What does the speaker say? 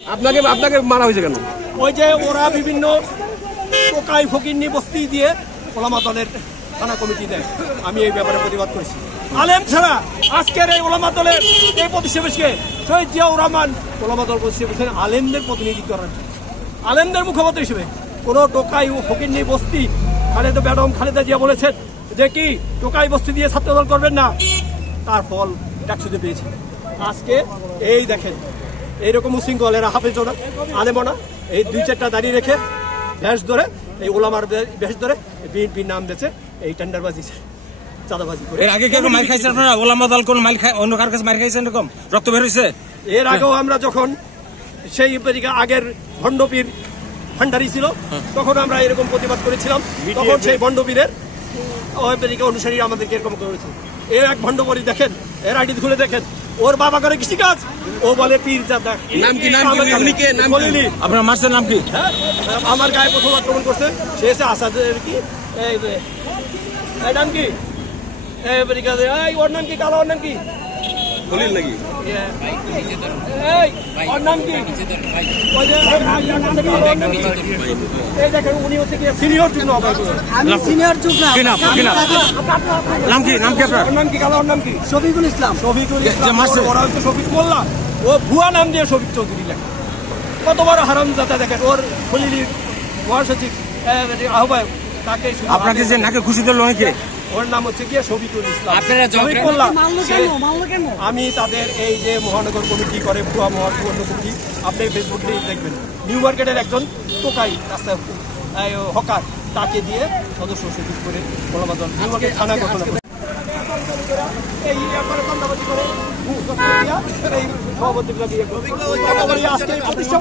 আপনাকে মারা হয়েছে কেন? ওই যে ওরা বিভিন্ন টোকাই ফকিন্নি বস্তি দিয়ে ওলামা দলের থানা কমিটি দেয়। আমি এই ব্যাপারে প্রতিবাদ করেছি। আলেম ছাড়া আজকের এই ওলামা দলের এই প্রতিষ্ঠাকে শহীদ জিয়াউর রহমান ওলামা দল প্রতিষ্ঠা আলেমদের প্রতিনিধিত্ব করার জন্য, আলেমদের মুখপাত্র হিসেবে কোনো টোকাই ও ফকিন্নি বস্তি খালেদা জিয়া বলেছেন যে কি টোকাই বস্তি দিয়ে ছাত্রদল করবেন না, তার ফল ট্যাক্সিতে পেয়েছে। আজকে এই দেখেন এইরকম উশৃঙ্খল এরা হাফেজ না আলেমো না, এই 2-4টা দাঁড়িয়ে রেখে ভ্যাস ধরে এই ওলামার ভ্যাস ধরে বিএনপির নাম দিয়েছে এই টেন্ডারবাজি চাঁদাবাজি করে। এর আগে কি মাইর খাইছেন আপনারা? ওলামা দল কোন মাইর খাই অন্য কার কাছে মাইর খাইছেন এরকম রক্ত বের হইছে? এর আগেও আমরা যখন সেই আগের ভণ্ডপীর ভান্ডারি ছিল তখন আমরা এরকম প্রতিবাদ করেছিলাম। তখন সেই ভণ্ডপীরের অনুসারী আমাদেরকে এরকম করেছে। এর এক ভণ্ডপরি দেখেন, এর আইডি খুলে দেখেন, ওর বাবা করে কৃষিকাজ, ও বলে পীর দাদা। নাম কি? আপনার মাসের নাম কি? আমার গায়ে প্রথম আক্রমণ করছে সে এসে আসাদের কি নাম কি ওর নাম কি কালো, ওর নাম কি দলিল নাকি? ওর নাম কি এই দেখেন উনি হচ্ছে কি সিনিয়র যুগ্ম আমি সিনিয়র যুগ্ম নাম কি? নাম কি আপনার? ওর নাম কি কালো, ওর নাম কি শফিকুল ইসলাম। ওরা হচ্ছে শফিক মোল্লা, ও ভুয়া নাম দিয়ে শফিক চৌধুরী লেখা। কত বড় হারামজাদা দেখেন। ওর খলিলির মহাসচিব আহ্বায়ক তাকে আপনাকে যে নাকে খুশি দিল অনেকে, ওর নাম হচ্ছে গিয়ে শফিকুল ইসলাম। আমি তাদের এই যে মহানগর কমিটি করে ভুয়া মহানগর কমিটি, আপনি ফেসবুকে দেখবেন নিউ মার্কেটের একজন টোকাই রাস্তায় হকার, তাকে দিয়ে সদস্য সচিব করে ওলামা দল নিউ মার্কেট থানা গঠন করে এই ব্যাপারে তন্দাবাজি করে এই সভাপতিগুলো দিয়ে আজকে প্রতিষ্ঠা